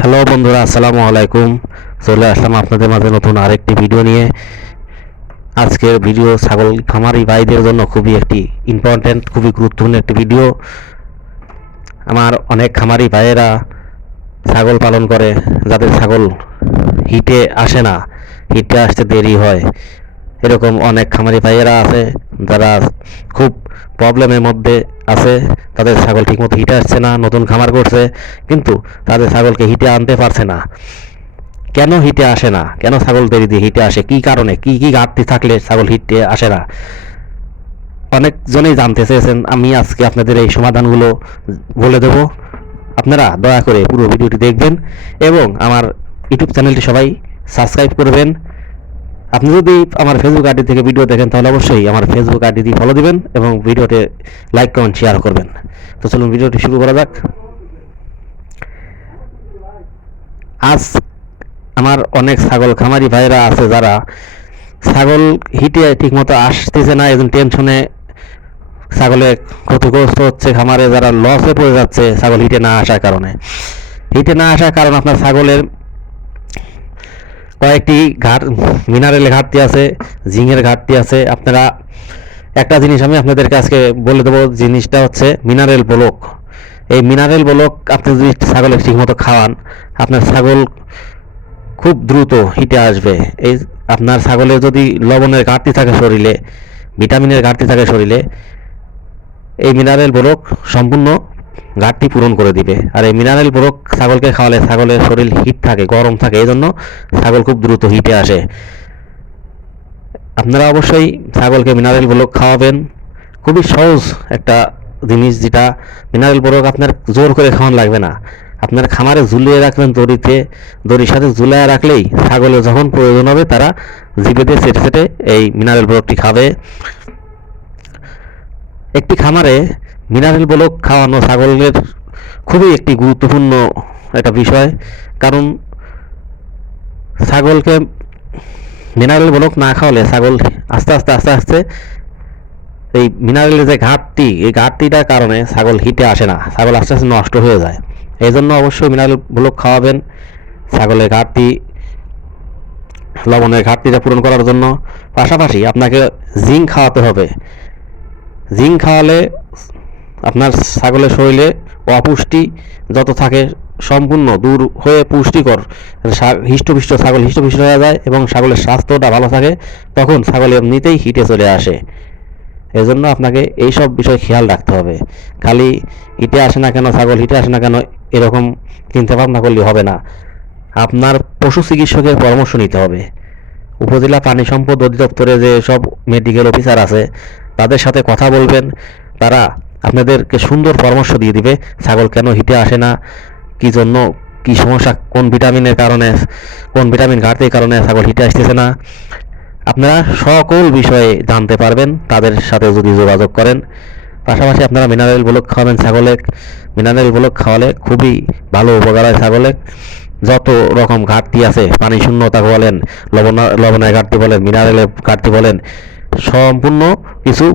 Hello বন্ধুরা, আসসালামু আলাইকুম। চলে আসলাম আপনাদের মাঝে নতুন আরেকটি ভিডিও নিয়ে। আজকের ভিডিও ছাগল খামারি ভাইদের জন্য খুবই একটি ইম্পর্ট্যান্ট খুবই গুরুত্বপূর্ণ একটি ভিডিও। আমার অনেক খামারি ভাইয়েরা ছাগল পালন করে, যাদের ছাগল হিটে আসে না, হিটে আসতে দেরি হয়। এরকম অনেক খামারি ভাইয়েরা আছে, যারা খুব প্রবলেমের মধ্যে আছে, তাদের ছাগল ঠিকমতো হিটে আসছে না, নতুন খামার করছে, কিন্তু তাদের ছাগলকে হিটে আনতে পারছে না। কেন হিটে আসে না? কেন ছাগল দেরি দিয়ে হিটে আসে? কি কারণে? কি কি ঘাটতি থাকলে ছাগল হিটে আসে না? অনেকজনেই জানতে চেয়েছেন, আমি আজকে আপনাদের এই সমাধানগুলো বলে দেব। আপনারা দয়া করে পুরো ভিডিওটি দেখবেন এবং আমার ইউটিউব চ্যানেলটি সবাই সাবস্ক্রাইব করবেন। আপনি যদি আমার ফেসবুক আইডি থেকে ভিডিও দেখেন, তাহলে অবশ্যই আমার ফেসবুক আইডি দিয়ে ফলো দিবেন এবং ভিডিওতে লাইক কমেন্ট শেয়ার করবেন। তো চলুন ভিডিওটি শুরু করা যাক। আজ আমার অনেক ছাগল খামারি ভাইরা আছে যারা ছাগল হিটে ঠিকমতো আসতেছে না এজন টেনশনে ছাগলে ক্ষতিগ্রস্ত হচ্ছে খামারে, যারা লসে পড়ে যাচ্ছে, ছাগল হিটে না আসার কারণে। হিটে না আসার কারণ আপনার ছাগলের কয়েকটি ঘাট মিনারেলের ঘাটতি আছে জিঙের ঘাটতি আছে। আপনারা একটা জিনিস আমি আপনাদেরকে আজকে বলে দেবো, জিনিসটা হচ্ছে মিনারেল ব্লক। এই মিনারেল ব্লক আপনি যদি ছাগলের ঠিকমতো খাওয়ান, আপনার ছাগল খুব দ্রুত হিটে আসবে। এই আপনার ছাগলের যদি লবণের ঘাটতি থাকে শরীরে, ভিটামিনের ঘাটতি থাকে শরীরে, এই মিনারেল ব্লক সম্পূর্ণ ঘাটতি পূরণ করে দিবে। আর এই মিনারেল ব্লক ছাগলকে খাওয়ালে ছাগলের শরীর হিট থাকে, গরম থাকে এই জন্য ছাগল খুব দ্রুত হিটে আসে। আপনারা অবশ্যই ছাগলকে মিনারেল ব্লক খাওয়াবেন। খুবই সহজ একটা জিনিস যেটা মিনারেল ব্লক আপনার জোর করে খাওয়ানো লাগবে না। আপনার খামারে ঝুলিয়ে রাখবেন দড়িতে, দড়ির সাথে ঝুলিয়ে রাখলেই ছাগলের যখন প্রয়োজন হবে তারা দিয়ে সেটে সেটে এই মিনারেল ব্লকটি খাবে। একটি খামারে মিনারেল ব্লক খাওয়ানো ছাগলের খুবই একটি গুরুত্বপূর্ণ একটা বিষয়। কারণ ছাগলকে মিনারেল ব্লক, না খাওয়ালে ছাগল আস্তে আস্তে আস্তে আস্তে এই মিনারেলের যে ঘাটতি, এই ঘাটতিটার কারণে ছাগল হিটে আসে না। ছাগল আস্তে আস্তে নষ্ট হয়ে যায়। এই জন্য অবশ্যই মিনারেল ব্লক খাওয়াবেন ছাগলের ঘাটতি, লবণের ঘাটতিটা পূরণ করার জন্য। পাশাপাশি আপনাকে জিঙ্ক খাওয়াতে হবে। জিঙ্ক খাওয়ালে আপনার ছাগলের শরীরে অপুষ্টি যত থাকে সম্পূর্ণ দূর হয়ে পুষ্টিকর হৃষ্টপুষ্ট ছাগল হৃষ্টপুষ্ট হয়ে যায় এবং ছাগলের স্বাস্থ্যটা ভালো থাকে, তখন ছাগল এমনিতেই হিটে চলে আসে। এজন্য আপনাকে এই সব বিষয় খেয়াল রাখতে হবে। খালি হিটে আসে না কেন, ছাগল হিটে আসে না কেন, এরকম চিন্তা ভাবনা করলে হবে না। আপনার পশু চিকিৎসকের পরামর্শ নিতে হবে। উপজেলা প্রাণী সম্পদ অধিদপ্তরে যে সব মেডিকেল অফিসার আছে, তাদের সাথে কথা বলবেন। তারা আপনাদেরকে সুন্দর পরামর্শ দিয়ে দিবে, ছাগল কেন হিটে আসে না? কি জন্য, কি সমস্যা, কোন ভিটামিনের কারণে, কোন ভিটামিন ঘাটতির কারণে ছাগল হিটে আসতেছে না? আপনারা সকল বিষয়ে জানতে পারবেন, তাদের সাথে যদি যোগাযোগ করেন। পাশাপাশি আপনারা মিনারেল ব্লক খাওয়াবেন ছাগলে। মিনারেল ব্লক খাওয়ালে খুবই ভালো উপকার হয় ছাগলে। যত রকম ঘাটতি আছে, পানি শূন্যতা বলেন, লবণ লবণের ঘাটতি বলেন মিনারেলের ঘাটতি বলেন, সম্পূর্ণ কিছু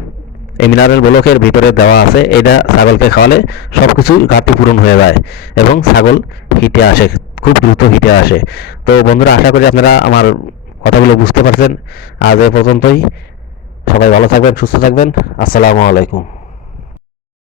এই মিনারেল ব্লকের ভিতরে দেওয়া আছে, এটা ছাগলকে খাওয়ালে সব কিছু ঘাটতি পূরণ হয়ে যায় এবং ছাগল হিটে আসে, খুব দ্রুত হিটে আসে। তো বন্ধুরা, আশা করি আপনারা আমার কথাগুলো বুঝতে পারছেন। আজ এ পর্যন্তই। সবাই ভালো থাকবেন, সুস্থ থাকবেন। আসসালামু আলাইকুম।